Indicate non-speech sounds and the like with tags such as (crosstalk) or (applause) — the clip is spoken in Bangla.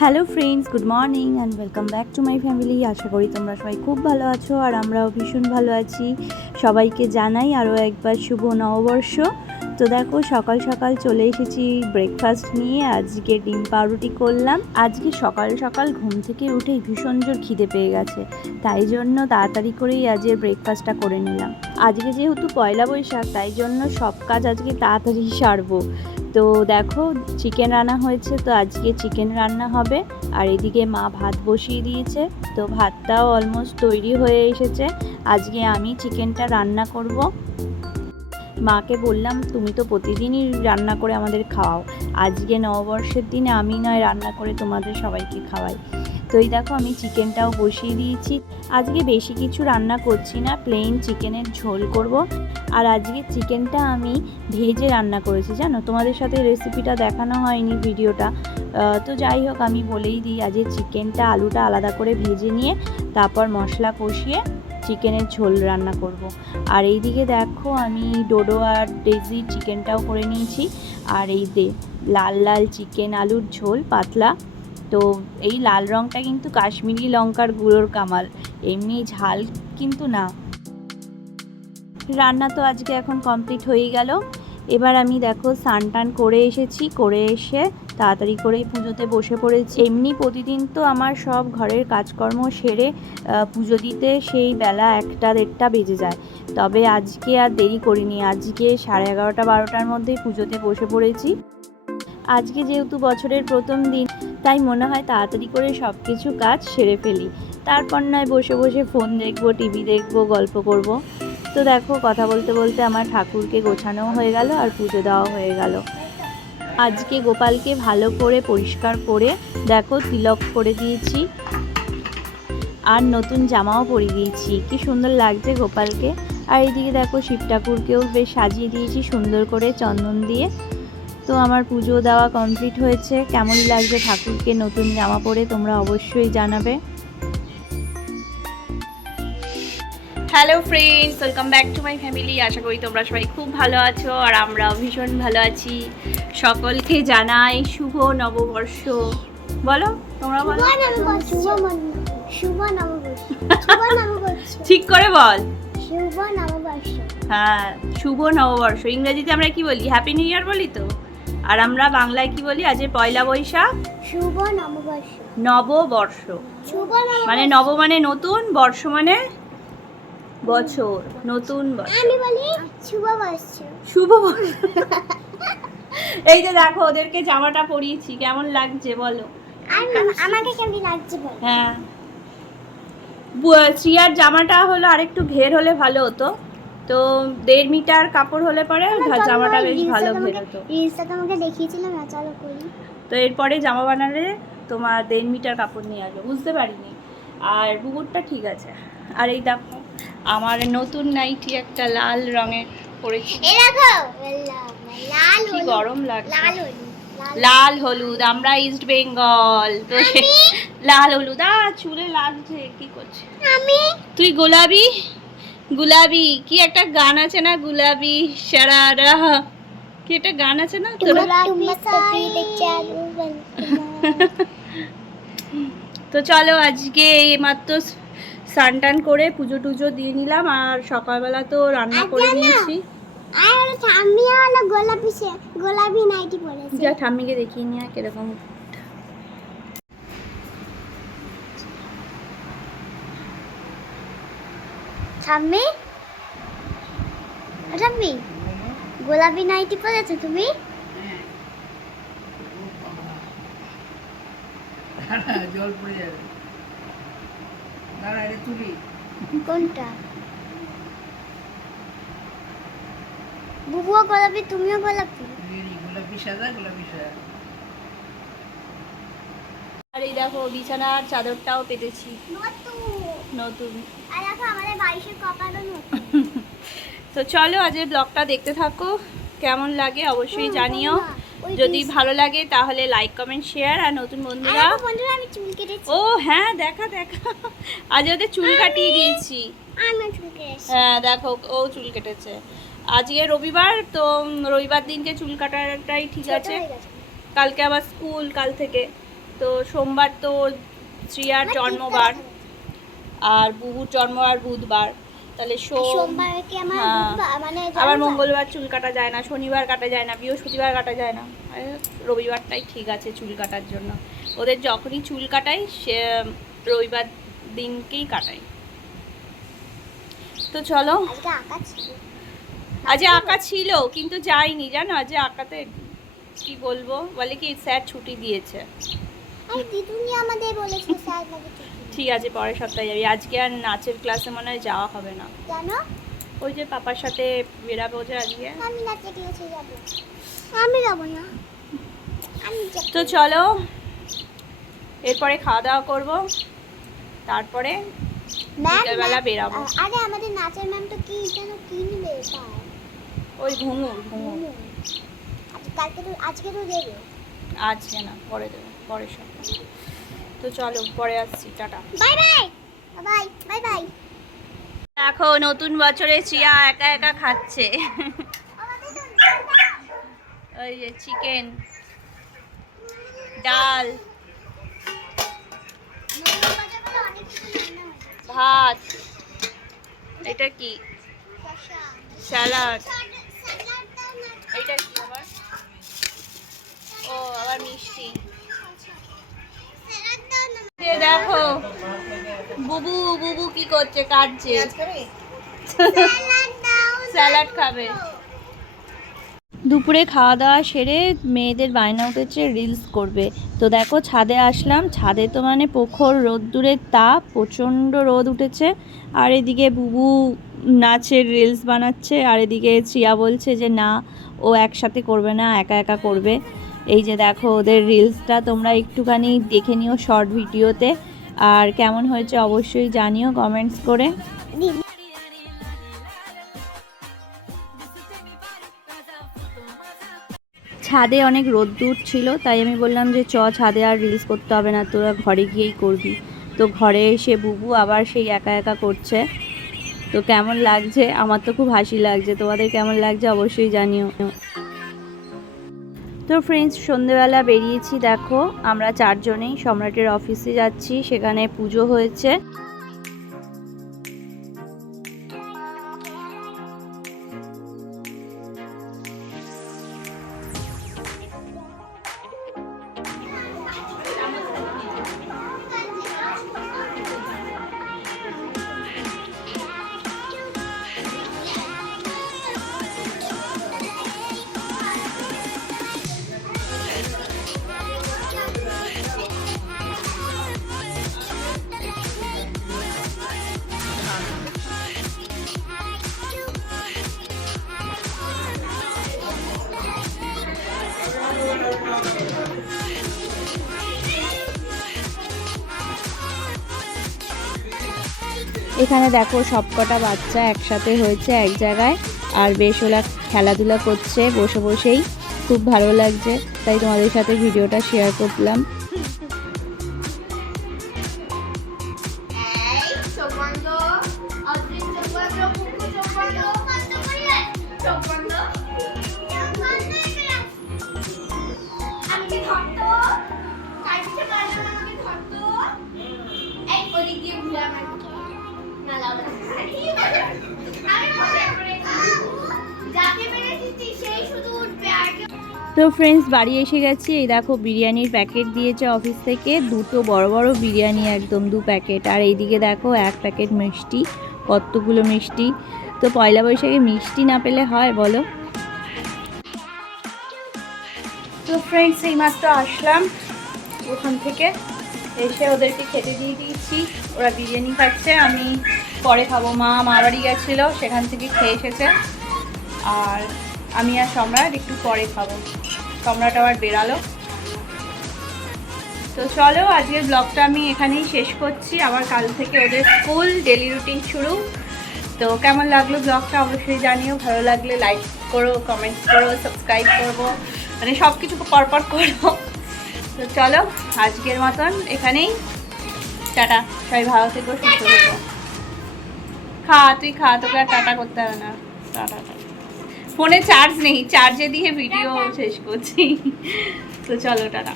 Hello friends, good morning and welcome back to my family আশা করি তোমরা সবাই খুব ভালো আছো আর আমরাও ভীষণ ভালো আছি। সবাইকে জানাই আরও একবার শুভ নববর্ষ। তো দেখো, সকাল সকাল চলে এসেছি ব্রেকফাস্ট নিয়ে। আজকে ডিম পাউরুটি করলাম। আজকে সকাল সকাল ঘুম থেকে উঠে ভীষণ জোর খিদে পেয়ে গেছে। তাই জন্য তাড়াতাড়ি করেই আজকের ব্রেকফাস্টটা করে নিলাম। আজকে যেহেতু পয়লা বৈশাখ, তাই জন্য সব কাজ আজকে তাড়াতাড়ি সারবো। তো দেখো চিকেন রান্না হয়েছে, তো আজকে চিকেন রান্না হবে। আর এদিকে মা ভাত বসিয়ে দিয়েছে, তো ভাতটাও অলমোস্ট তৈরি হয়ে এসেছে। আজকে আমি চিকেনটা রান্না করব। মাকে বললাম, তুমি তো প্রতিদিনই রান্না করে আমাদের খাওয়াও। আজকে নববর্ষের দিনে আমি নয়, রান্না করে তোমাদের সবাইকে খাওয়াই। তো এই দেখো, আমি চিকেনটাও বসিয়ে দিয়েছি। আজকে বেশি কিছু রান্না করছি না প্লেন চিকেনের ঝোল করব। আর আজকে চিকেনটা আমি ভেজে রান্না করেছি, জানো? তোমাদের সাথে রেসিপিটা দেখানো হয়নি ভিডিওটা। তো যাই হোক, আমি বলেই দিই, আজকে চিকেনটা আলুটা আলাদা করে ভেজে নিয়ে তারপর মশলা কষিয়ে চিকেনের ঝোল রান্না করব। আর এইদিকে দেখো, আমি ডোডো আর ডেজি চিকেনটাও করে নিয়েছি। আর এই দে লাল লাল চিকেন আলুর ঝোল, পাতলা। তো এই লাল রঙটা কিন্তু কাশ্মীরি লঙ্কার গুঁড়োর কামাল। এমনি ঝাল কিন্তু না। রান্না তো আজকে এখন কমপ্লিট হয়ে গেল। এবার আমি দেখো স্নান টান করে এসেছি, করে এসে তাড়াতাড়ি করেই পুজোতে বসে পড়েছি। এমনি প্রতিদিন তো আমার সব ঘরের কাজকর্ম সেরে পুজো দিতে সেই বেলা একটা দেড়টা বেজে যায়। তবে আজকে আর দেরি করিনি, আজকে সাড়ে এগারোটা বারোটার মধ্যেই পুজোতে বসে পড়েছি। আজকে যেহেতু বছরের প্রথম দিন, তাই মনে হয় তাড়াতাড়ি করে সব কিছু কাজ সেরে ফেলি। তারপর নয় বসে বসে ফোন দেখব টিভি দেখব, গল্প করব। তো দেখো, কথা বলতে বলতে আমার ঠাকুরকে গোছানোও হয়ে গেল আর পুজো দেওয়া হয়ে গেল। আজকে গোপালকে ভালো করে পরিষ্কার করে, দেখো তিলক করে দিয়েছি আর নতুন জামাও পরিয়ে দিয়েছি। কি সুন্দর লাগছে গোপালকে। আর এইদিকে দেখো শিব ঠাকুরকেও বেশ সাজিয়ে দিয়েছি সুন্দর করে চন্দন দিয়ে। তো আমার পুজো দেওয়া কমপ্লিট হয়েছে। কেমন লাগছে ঠাকুরকে নতুন জামা পরে তোমরা অবশ্যই জানাবে। Hello friends welcome back to my family. আশা করি তোমরা সবাই খুব ভালো আছো আর আমরাও ভীষণ ভালো আছি। সকলকে জানাই শুভ নববর্ষ। বলো তোমরা বলো। ঠিক করে বল। শুভ নববর্ষ। হ্যাঁ শুভ নববর্ষ। ইংরেজিতে আমরা কি বলি? হ্যাপি নিউ ইয়ার বলি তো? আর আমরা বাংলায় কি বলি? আজ পয়লা বৈশাখ। শুভ নববর্ষ। নববর্ষ। মানে নব মানে নতুন বর্ষ মানে বছর নতুন বছর। আমি বলি শুভ বর্ষ শুভ। এই যে দেখো ওদেরকে জামাটা পরিয়েছি কেমন লাগছে বলো? আমাকে কেমন লাগছে বল? হ্যাঁ। শ্রিয়ার জামাটা হলো আরেকটু ঘের হলে ভালো হতো। তো দেড় মিটার কাপড় হলে পরে জামাটা বেশ ভালো ঘের হতো। রিলসটা তোমাকে দেখিয়েছিলাম না চলো করি। তো এরপরে জামা বানালে তোমার দেড় মিটার কাপড় নিয়ে আসবে বুঝতে পারিনি। আর বুকুরটা ঠিক আছে। আর এই দেখো আমার নতুন নাইটি একটা লাল রঙের পরেছি। কি গরম লাগছে। লাল হলুদ আমরা ইস্ট বেঙ্গল তো লাল হলুদ আ চুলে লাগছে কি করছে? আমি তুই গোলাপি গুলাবি কি একটা গান আছে না গুলাবি সারারা? কি একটা গান আছে না তোর? (laughs) তো চলো আজকে এই মাত্র স্নান টান করে পুজো টুজো দিয়ে নিলাম আর সকালবেলা তো রান্না করে নিয়েছি। আর আমি হলো গোলাপি সে গোলাপি নাইটি পরেছে। যা ঠাম্মিকে দেখিয়ে নিয়ে কীরকম ঠাম্মি? ঠাম্মি গোলাপি নাইটি পরেছো তুমি? জল পড়ে যাবে। দাঁড়া এটা তুলি। কোনটা? বুবুও গোলাপি তুমিও গোলাপি? গোলাপি সাদা গোলাপি সাদা। আর এই দেখো বিছানার চাদরটাও পেতেছি। নতুন। আর দেখো আমাদের বাড়ির কপালও নতুন। (laughs) তো চলো আজকের ব্লগটা দেখতে থাকো। কেমন লাগে অবশ্যই জানিও। যদি ভালো লাগে তাহলে লাইক কমেন্ট শেয়ার আর নতুন বন্ধুরা বন্ধুরা আমি চুল কেটেছি। ও হ্যাঁ দেখা দেখা। আজ ওদের চুল কাটিয়ে দিয়েছি। হ্যাঁ দেখো ও চুল কেটেছে। আজকে রবিবার তো রবিবার দিনকে চুল কাটাটাই ঠিক আছে। কালকে আবার স্কুল কাল থেকে। তো সোমবার তো শ্রিয়ার জন্মবার। আর বুবুর জন্মবার বুধবার। তাহলে সোমবারকে আমার হ্যাঁ। মানে আবার মঙ্গলবার চুল কাটা যায় না শনিবার কাটা যায় না বৃহস্পতিবার কাটা যায় না। রবিবারটাই ঠিক আছে চুল কাটার জন্য। ওদের যখনই চুল কাটাই সে রবিবার দিনকেই কাটাই। তো চলো। আজকে আঁকা ছিল। আজ আঁকা ছিল কিন্তু যাইনি জানো? আজ আঁকাতে কি বলব? বলে কি স্যার ছুটি দিয়েছে। দিদুনি আমাদের বলেছে স্যার। ঠিক আছে পরের সপ্তাহে যাবি। আজকে আর নাচের ক্লাসে মনে হয় যাওয়া হবে না। ওই যে পাপার সাথে বেরাবো যে আজকে। আমি নাচে ক্লাসে যাব। আমি যাব না। আমি তো চলো এরপরে খাওয়া দাওয়া করব। তারপরে বিকেলবেলা বেরাবো। আরে আমাদের নাচের ম্যাম তো কি যেন কিনবে ওই ঘুঙুর ঘুঙুর। আজকে কালকে তো আজকে তো দেবে। আজকে না পরে দেবো পরের সপ্তাহে। তো চলো পরে আসছি tata. Bye bye bye bye bye. দেখো নতুন বছরে চিয়া একা একা খাচ্ছে। ওই যে চিকেন ডাল ভাত এটা কি? স্যালাড। এটা কি আবার? ও আবার মিষ্টি। দেখো বুবু বুবু কি করছে কাটছে। স্যালাড খাবে। দুপুরে খাওয়া দাওয়া সেরে মেয়েদের বায়না উঠেছে রিলস করবে। তো দেখো ছাদে আসলাম। ছাদে তো মানে প্রখর রোদ্দুরের তাপ প্রচণ্ড রোদ উঠেছে। আর এদিকে বুবু নাচের রিলস বানাচ্ছে আর এদিকে চিয়া বলছে যে না ও একসাথে করবে না একা একা করবে। এই যে দেখো ওদের রিলসটা তোমরা একটুখানি দেখে নিও শর্ট ভিডিওতে আর কেমন হয়েছে অবশ্যই জানিও কমেন্টস করে। ছাদে অনেক রোদ্দুর ছিল, তাই আমি বললাম যে চ, ছাদে আর রিলস করতে হবে না, তোরা ঘরে গিয়েই করবি। তো ঘরে এসে বুবু আবার সেই একা একা করছে। তো কেমন লাগছে? আমার তো খুব হাসি লাগছে। তোমাদের কেমন লাগছে অবশ্যই জানিও। তো ফ্রেন্ডস সন্ধেবেলা বেরিয়েছি দেখো। আমরা চারজনেই সম্রাটের অফিসে যাচ্ছি সেখানে পুজো হয়েছে। এখানে দেখো সবকটা বাচ্চা একসাথে হয়েছে এক জায়গায়। আর বেশ ওরা খেলাধুলা করছে, বসে বসেই। খুব ভালো লাগছে। তাই তোমাদের সাথে ভিডিওটা শেয়ার করলাম। তো ফ্রেন্ডস বাড়ি এসে গেছি। এই দেখো, বিরিয়ানির প্যাকেট দিয়েছে অফিস থেকে। দুটো বড় বড় বিরিয়ানি, একদম দু প্যাকেট আর এইদিকে দেখো, এক প্যাকেট মিষ্টি, কতগুলো মিষ্টি। তো পয়লা বৈশাখে মিষ্টি না পেলে হয়, বলো? তো ফ্রেন্ডস এইমাত্র আসলাম ওখান থেকে। এসে ওদেরকে খেতে দিয়ে দিয়েছি। ওরা বিরিয়ানি খাচ্ছে, আমি পরে খাব। মা মা বাড়ি গেছিল, সেখান থেকে খেয়ে এসেছে। আর আমি আর সম্রাট একটু পরে খাব। সম্রাট আবার বেরালো। তো চলো, আজকের ব্লগটা আমি এখানেই শেষ করছি। আবার কাল থেকে ওদের স্কুল ডেলি রুটিন শুরু। তো কেমন লাগল ব্লগটা অবশ্যই জানিও। ভালো লাগলে লাইক করো কমেন্টস করো সাবস্ক্রাইব করব। মানে সব কিছু পরপর করো তো চলো, আজকের মতন এখানেই। টাটা, সবাই ভালো থেকো, সুস্থ থেকো। খা, তুই খা, তোকে আর টাটা করতে হবে না। টাটা ফোনে চার্জ নেই চার্জে দিয়ে ভিডিও শেষ করছি। তো চলো, টাটা।